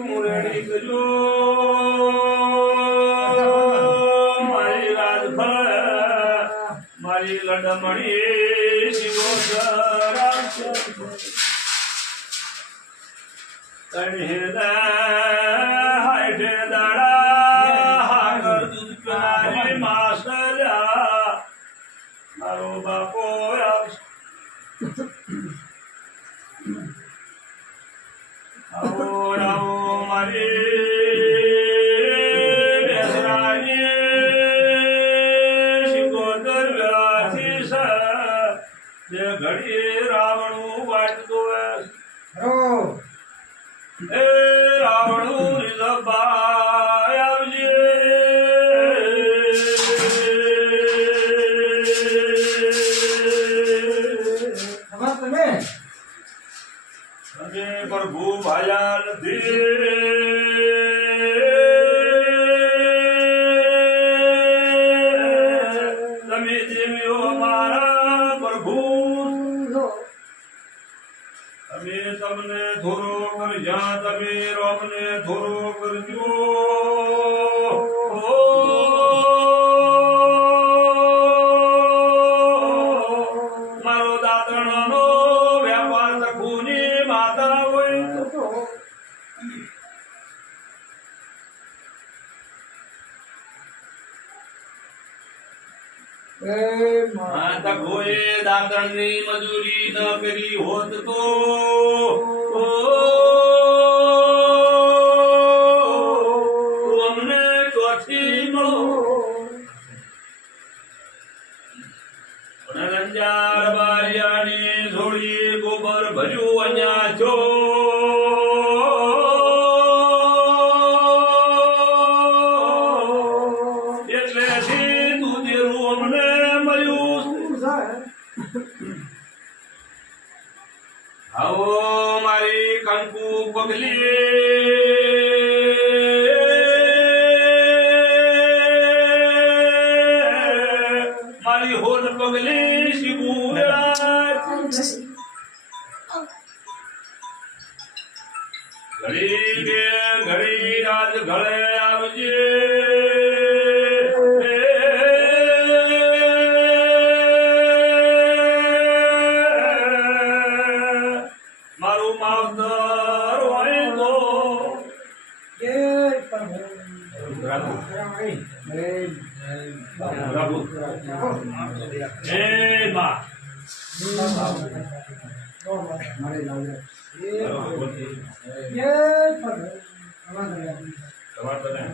મુરડી ગજો મારી લડમણી શિવોતરા કણહેદા આવો આવો મારી બેસરાની શિકોતર વ્યાસી છે જે ઘડી રાવણું વાટતો એ રાવણું રીઝબાઈ અને પ્રભુ ભાયા નથી. તમે દેવીઓ મારા પ્રભુ. અમે તમને ધોરો કર્યા, તમે રોમને ધોરો કરજો માતા કોઈ દાતણની મજૂરી ન કરી હોત તો. અમને ચોથી મળો ગોબર ભર્યું અહીંયા છો પગલી મારી હોલ પગલી ઘડી કે ઘડી રાજ ઘરે આવજે મારું માવતર રાઘુ, રાઘુ. હે માં તમારે બધા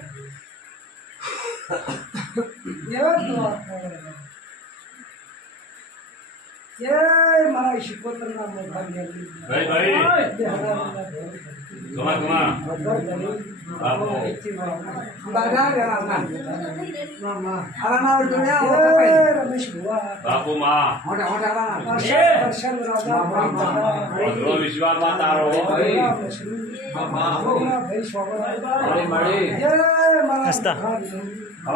મારા શિકોતર ના મોઢા ભાઈ ભાઈ. કમા કમા રમેશ ભુવા. બાપુ માં. દર્શન રાજા તારો. ભાઈ હક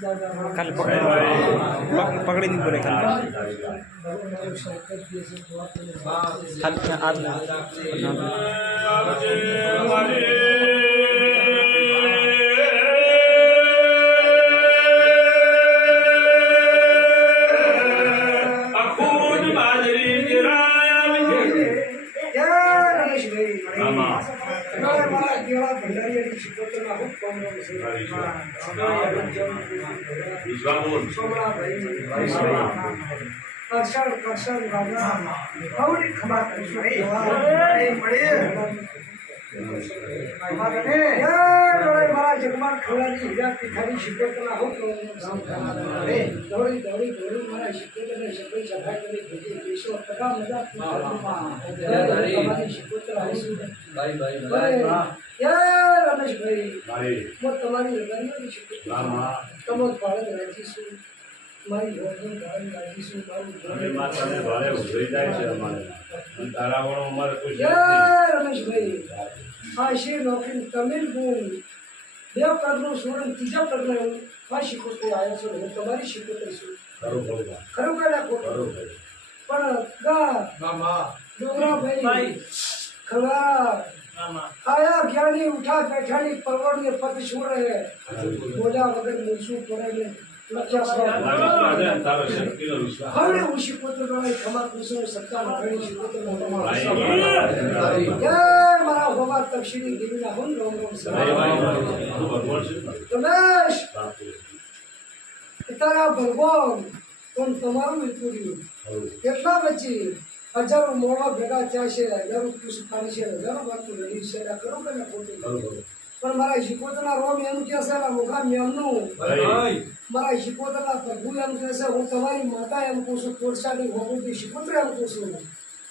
દાદા ખાલી પકડી પકડી નહીં પડે ખાલી ખાલી હાથ કરશન કરશન રાજા હવડી ખબર કરી મારા જગમાન ખવડાની હીરા પિથારી શિકોતરના હું દોડી દોડી દોડી મારા શિકોતરને સફાઈ સફાઈ કરી, ભેજી પૈસો, ટકા મજા તમારી શિકોતર તમો ગુણ બે પગનું સોડન ત્રીજા પગના હું આ શીખોતરી આવ્યો છું હું તમારી શીખોતરી છું. ખરું ના ખોટું? પણ ડોગરાભાઈ. ખરા આયા જ્ઞાની ઉઠા બેઠાની પરવડ ને પગ શું રહે બોલ્યા વગર મૂછું પડે ને? હવે હું શીખોતર ગણાય કૃષ્ણ સત્તા ઘણી શીખોતર જય મારા તક્ષિણી દેવીના હું રોમ રોમ રમેશ! તારા ભગવાન પણ તમારું કેટલા બચી? હજારો મોડા ભેગા થયા છે હજારો પુષ્પાણી છે હજારો વાતો રડી છે ખરું કે ના ખોટું પણ મારા શિકોતના રોમ એમ કે છે મુખામ એમનું મારા શિકોતના પ્રભુ એમ કહે છે હું તમારી માતા એમ કહું છું કોરસાની હોગુથી શિકોત્ર એમ કહું છું.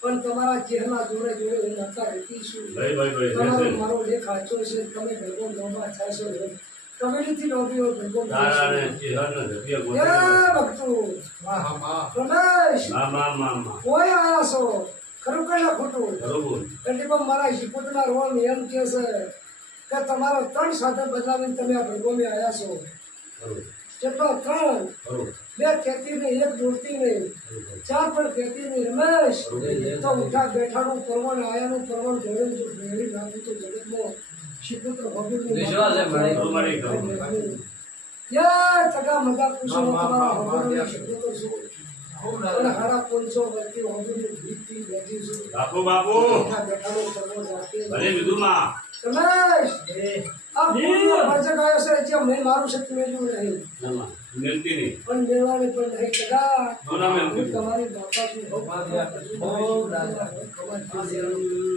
પણ તમારા ચહેરા જોડે જોડે હું નતા રહેતી છું. ભાઈ, ભાઈ, ભાઈ, તમારો મારો લેખ ખાચો છે તમે ભગવાન નોમાં થાશો તમે નથી નોબીઓ ભગવાન તારાને થાશો. ચહેરાના ધતિયા એ ગોતેલા. ભક્તો. રમેશ. મા, મા, મા, મા. કોઈ આયા છો ખરું કે ના ખોટું. બરોબર. એટલે પણ મારા શિકોતના રોમ એમ કે છે કે તમારો ત્રણ સાથે બદલાવીને તમે આ ભગવાને આયા છો. કેટલો ત્રણ બે ખેતી ને એક દોડતી નહીં ચાર પણ ખેતી નહીં રમેશ તો ઉઠા બેઠાનું પરવણ આયાનું પરવણ જોડે જો ભેળી નાખું તો જગતમાં વિશ્વાસ છે મને. તમારી યા તગા મજા કુશો તમારા ભગવાનનું શિકોત્ર છું અને હારા પોંચો વચ્ચે હોબીની ભીતથી બેઠી છું બાપુ બાપુ. ઉઠા બેઠાનું પરવણ રાખે ભલે રમેશ! આ પૂર્ણ ભજક આવ્યો છે જે મેં મારું શક્તિ મેળવ્યું નહીં. મિલતી નહીં. પણ મેળવાની પણ નહીં હું તમારી બાપા છું. બહુ तो